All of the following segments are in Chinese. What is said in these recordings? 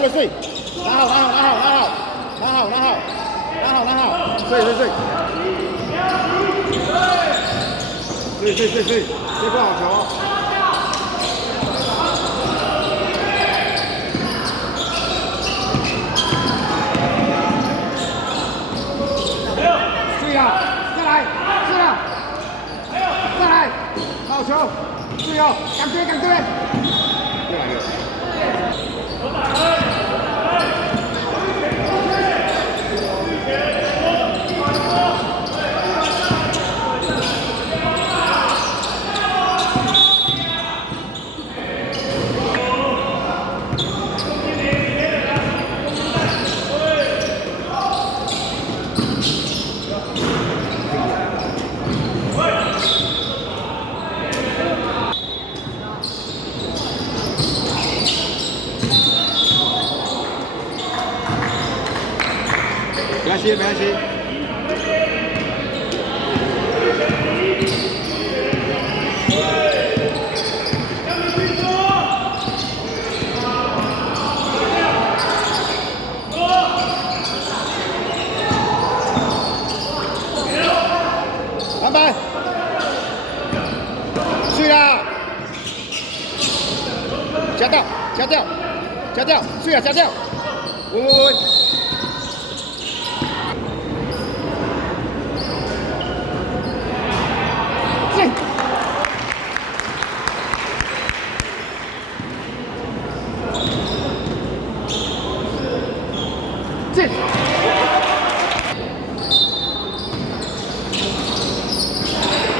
瑞穗，拿好，睡，接不好球。睡了，再来，再来，好球，睡哦，敢追，越来越。没关系。篮板，去啦！加掉，去啊，加掉！稳。进！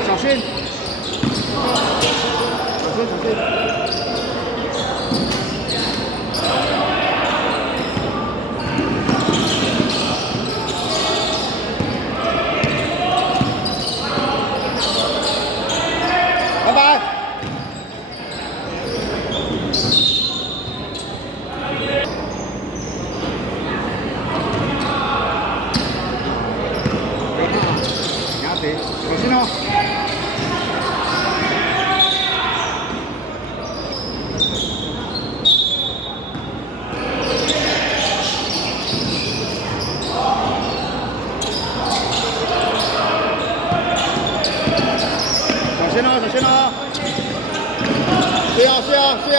小心！拜拜。小心哦！小心哦！是哦。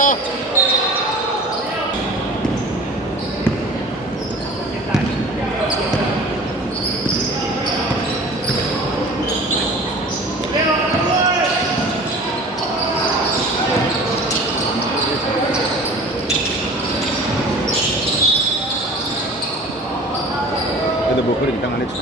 都无可能当安尼传。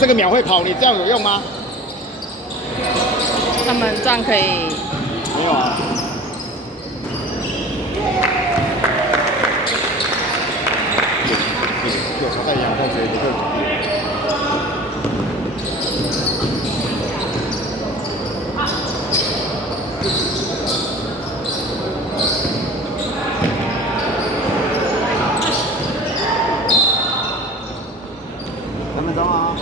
这个秒会跑，你这样有用吗？他们这样可以？没有啊。有朝代阳光学一个。3分钟啊，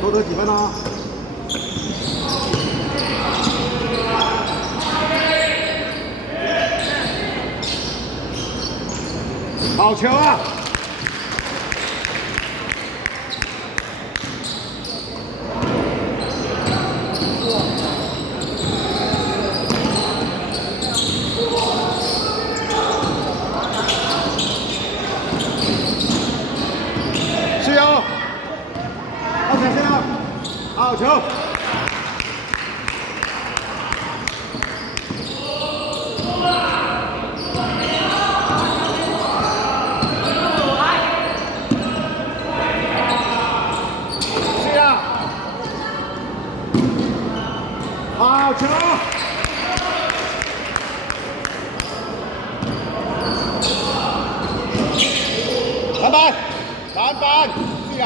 多得几分哦。好球啊！是哦，好小心哦，好球！好球！篮板，篮板，注意啊！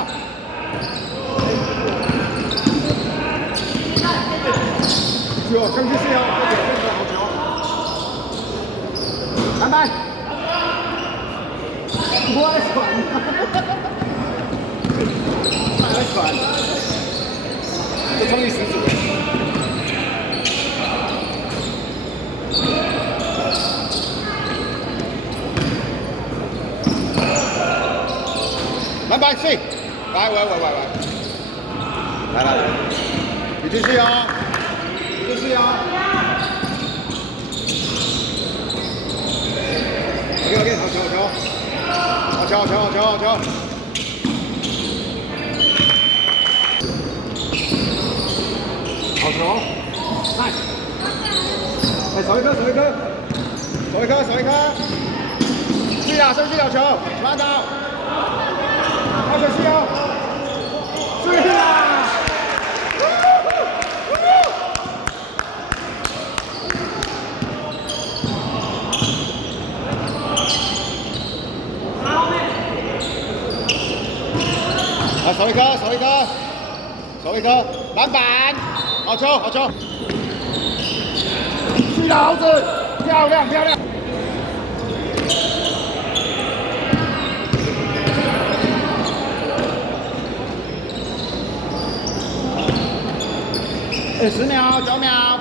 球，上去是哦，好球！篮板，我来传，来传，这创意十足。篮板，是，来，来，你继续哦，继续哦。OK， 好球，好球，好球！，nice， 哎，守一颗，注意啊，上去了球，传到，好小心哦，注意啦！啊，守一颗，篮板，好球！去了，猴子，漂亮！10秒，9秒。